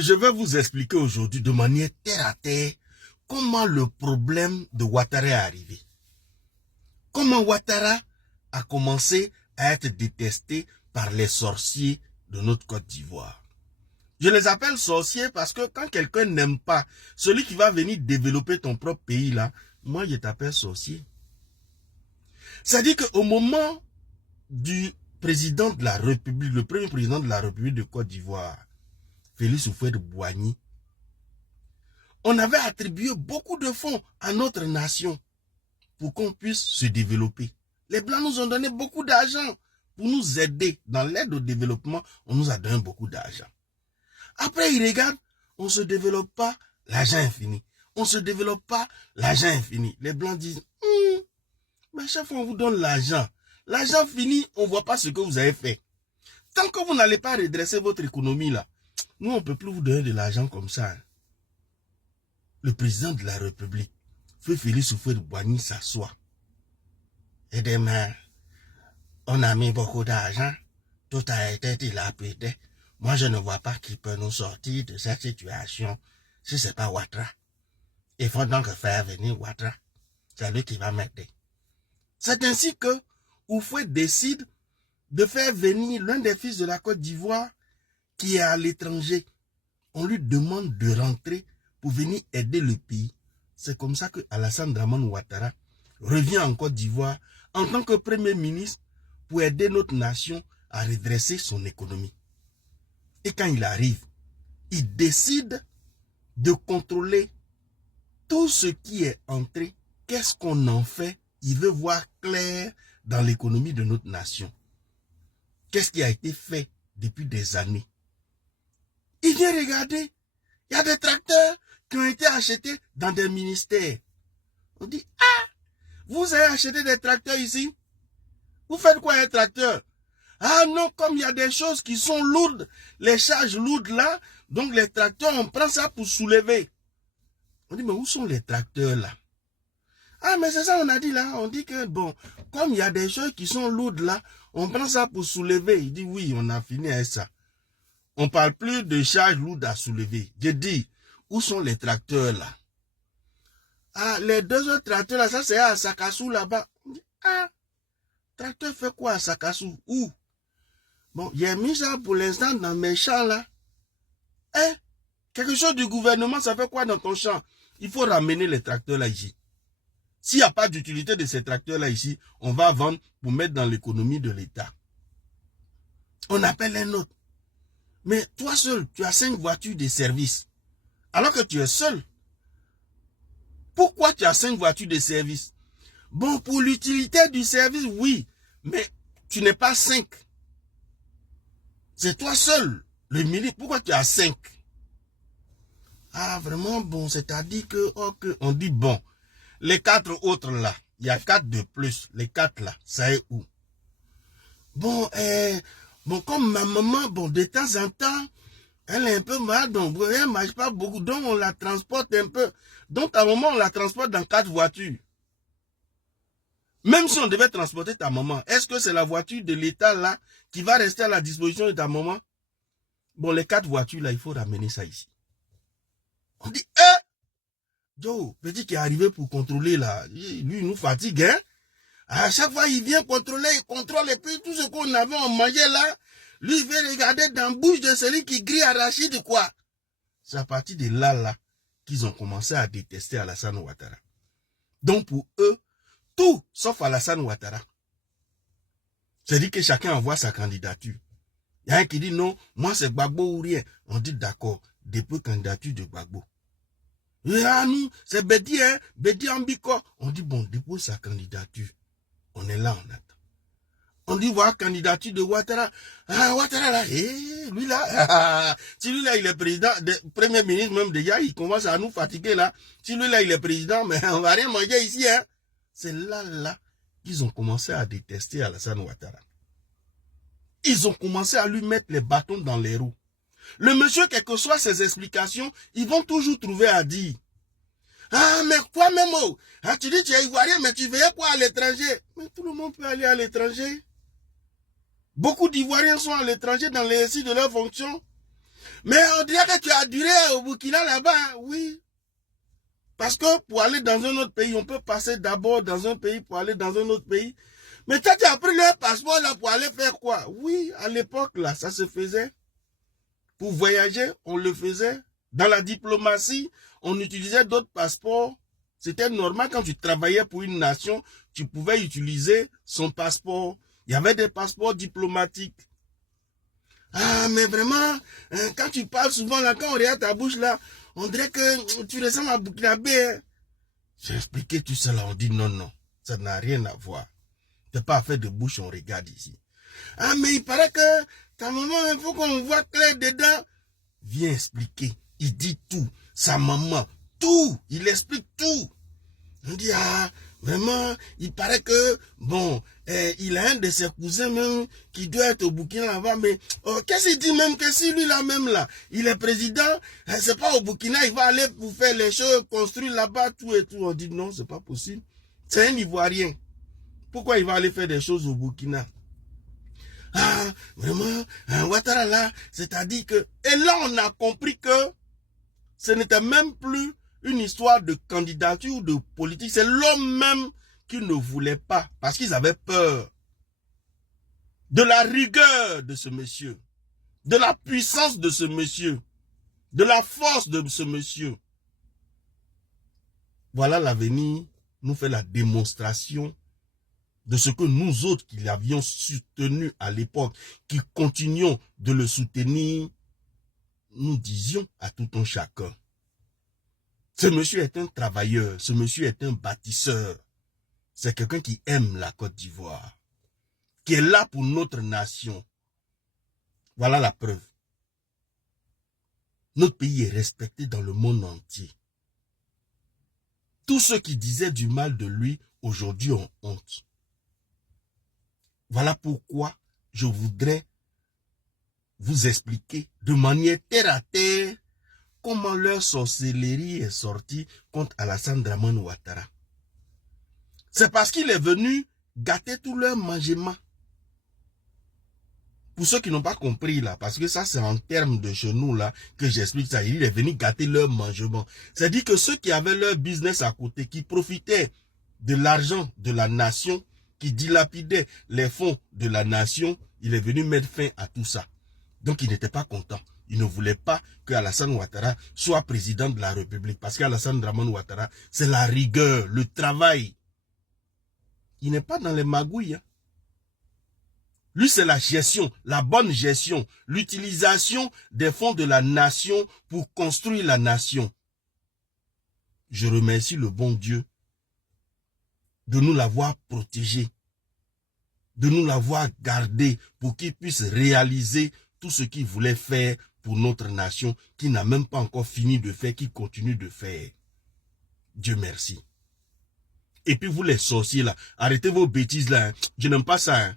je vais vous expliquer aujourd'hui de manière terre à terre comment le problème de Ouattara est arrivé. Comment Ouattara a commencé à être détesté par les sorciers de notre Côte d'Ivoire. Je les appelle sorciers parce que quand quelqu'un n'aime pas celui qui va venir développer ton propre pays là, moi je t'appelle sorcier. C'est-à-dire qu'au moment du président de la République, le premier président de la République de Côte d'Ivoire, Félix Houphouët-Boigny, on avait attribué beaucoup de fonds à notre nation pour qu'on puisse se développer. Les Blancs nous ont donné beaucoup d'argent pour nous aider. Dans l'aide au développement, on nous a donné beaucoup d'argent. Après, ils regardent, on ne se développe pas, l'argent est fini. On ne se développe pas, l'argent est fini. Les Blancs disent, mais chaque fois on vous donne l'argent. L'argent fini, on ne voit pas ce que vous avez fait. Tant que vous n'allez pas redresser votre économie là, nous on ne peut plus vous donner de l'argent comme ça. Le président de la République, Feu Félix Houphouët-Boigny s'assoit. Et demain, on a mis beaucoup d'argent, tout a été dilapidé. Moi, je ne vois pas qui peut nous sortir de cette situation si ce n'est pas Ouattara. Il faut donc faire venir Ouattara. C'est lui qui va m'aider. C'est ainsi que Houphouët décide de faire venir l'un des fils de la Côte d'Ivoire qui est à l'étranger. On lui demande de rentrer pour venir aider le pays. C'est comme ça que Alassane Dramane Ouattara revient en Côte d'Ivoire en tant que Premier ministre pour aider notre nation à redresser son économie. Et quand il arrive, il décide de contrôler tout ce qui est entré. Qu'est-ce qu'on en fait? Il veut voir clair dans l'économie de notre nation. Qu'est-ce qui a été fait depuis des années? Il vient regarder. Il y a des tracteurs qui ont été achetés dans des ministères. On dit, vous avez acheté des tracteurs ici? Vous faites quoi un tracteur? Ah non, comme il y a des choses qui sont lourdes, les charges lourdes là, donc les tracteurs, on prend ça pour soulever. On dit, mais où sont les tracteurs là? Ah, mais c'est ça on a dit là. On dit que, bon, comme il y a des choses qui sont lourdes là, on prend ça pour soulever. Il dit, oui, on a fini avec ça. On ne parle plus de charges lourdes à soulever. Je dis, où sont les tracteurs là? Ah, les deux autres tracteurs là, ça c'est à Sakassou là-bas. On dit, tracteur fait quoi à Sakassou? Où? Bon, j'ai mis ça pour l'instant dans mes champs là. Quelque chose du gouvernement, ça fait quoi dans ton champ? Il faut ramener les tracteurs là ici. S'il n'y a pas d'utilité de ces tracteurs là ici, on va vendre pour mettre dans l'économie de l'État. On appelle un autre. Mais toi seul, tu as 5 voitures de service. Alors que tu es seul. Pourquoi tu as 5 voitures de service? Bon, pour l'utilité du service, oui. Mais tu n'es pas 5. C'est toi seul, le ministre. Pourquoi tu as 5? Ah, vraiment, bon, c'est-à-dire que, on dit, bon, les 4 autres là, il y a 4 de plus. Les 4 là, ça est où? Bon, bon, comme ma maman, bon, de temps en temps, elle est un peu malade, donc elle ne mange pas beaucoup, donc on la transporte un peu. Donc à un moment, on la transporte dans 4 voitures. Même si on devait transporter ta maman, est-ce que c'est la voiture de l'État là qui va rester à la disposition de ta maman? Bon, les 4 voitures là, il faut ramener ça ici. On dit, Joe, petit qui est arrivé pour contrôler là, lui il nous fatigue, hein? À chaque fois, il vient contrôler, il contrôle, et puis tout ce qu'on avait en mangé là, lui, il veut regarder dans la bouche de celui qui grille arachide, quoi. C'est à partir de là qu'ils ont commencé à détester Alassane Ouattara. Donc pour eux, tout sauf Alassane Ouattara. C'est-à-dire que chacun envoie sa candidature. Il y a un qui dit non, moi c'est Gbagbo ou rien. On dit d'accord, dépôt candidature de Gbagbo. Ah nous, c'est Bedi, hein, Bedi Ambiko. On dit bon, dépose sa candidature. On est là, on attend. On dit voilà, candidature de Ouattara. Ah, Ouattara là, lui là, si lui là il est président, premier ministre même déjà, il commence à nous fatiguer là. Si lui là il est président, mais on va rien manger ici, hein. C'est là qu'ils ont commencé à détester Alassane Ouattara. Ils ont commencé à lui mettre les bâtons dans les roues. Le monsieur, quelles que soient ses explications, ils vont toujours trouver à dire. Ah, mais toi-même, tu dis tu es ivoirien, mais tu veillais quoi à l'étranger? Mais tout le monde peut aller à l'étranger. Beaucoup d'Ivoiriens sont à l'étranger dans l'exercice de leurs fonctions. Mais on dirait que tu as duré au Burkina là-bas, oui. Parce que pour aller dans un autre pays, on peut passer d'abord dans un pays pour aller dans un autre pays. Mais toi, tu as pris le passeport là pour aller faire quoi? Oui, à l'époque là, ça se faisait. Pour voyager, on le faisait. Dans la diplomatie, on utilisait d'autres passeports. C'était normal quand tu travaillais pour une nation, tu pouvais utiliser son passeport. Il y avait des passeports diplomatiques. Ah, mais vraiment, quand tu parles souvent là, quand on regarde ta bouche là, on dirait que tu ressembles à Burkinabé. Hein? J'ai expliqué tout cela, on dit non, non, ça n'a rien à voir. C'est pas affaire de bouche, on regarde ici. Ah, mais il paraît que ta maman, il faut qu'on voit clair dedans. Viens expliquer. Il dit tout. Sa maman, tout. Il explique tout. On dit, ah, vraiment, il paraît que, bon, il a un de ses cousins même qui doit être au Burkina là-bas, mais qu'est-ce qu'il dit même que si lui là même là, il est président, c'est pas au Burkina, il va aller pour faire les choses, construire là-bas, tout et tout. On dit non, c'est pas possible. C'est un Ivoirien. Pourquoi il va aller faire des choses au Burkina? Ah, vraiment, Ouattara là, c'est-à-dire que... Et là, on a compris que ce n'était même plus une histoire de candidature ou de politique. C'est l'homme même qui ne voulait pas, parce qu'ils avaient peur de la rigueur de ce monsieur, de la puissance de ce monsieur, de la force de ce monsieur. Voilà l'avenir nous fait la démonstration de ce que nous autres qui l'avions soutenu à l'époque, qui continuons de le soutenir, nous disions à tout un chacun. Ce monsieur est un travailleur, ce monsieur est un bâtisseur. C'est quelqu'un qui aime la Côte d'Ivoire, qui est là pour notre nation. Voilà la preuve. Notre pays est respecté dans le monde entier. Tous ceux qui disaient du mal de lui, aujourd'hui ont honte. Voilà pourquoi je voudrais vous expliquer de manière terre à terre comment leur sorcellerie est sortie contre Alassane Dramane Ouattara. C'est parce qu'il est venu gâter tout leur mangement. Pour ceux qui n'ont pas compris là, parce que ça c'est en termes de chez nous là que j'explique ça, il est venu gâter leur mangement. C'est-à-dire que ceux qui avaient leur business à côté, qui profitaient de l'argent de la nation, qui dilapidait les fonds de la nation, il est venu mettre fin à tout ça. Donc il n'était pas content. Il ne voulait pas que Alassane Ouattara soit président de la République. Parce qu'Alassane Dramane Ouattara, c'est la rigueur, le travail. Il n'est pas dans les magouilles. Hein. Lui, c'est la gestion, la bonne gestion, l'utilisation des fonds de la nation pour construire la nation. Je remercie le bon Dieu de nous l'avoir protégé, de nous l'avoir gardé pour qu'il puisse réaliser tout ce qu'il voulait faire pour notre nation, qui n'a même pas encore fini de faire, qui continue de faire. Dieu merci. Et puis vous les sorciers là, arrêtez vos bêtises là, hein. Je n'aime pas ça. Hein.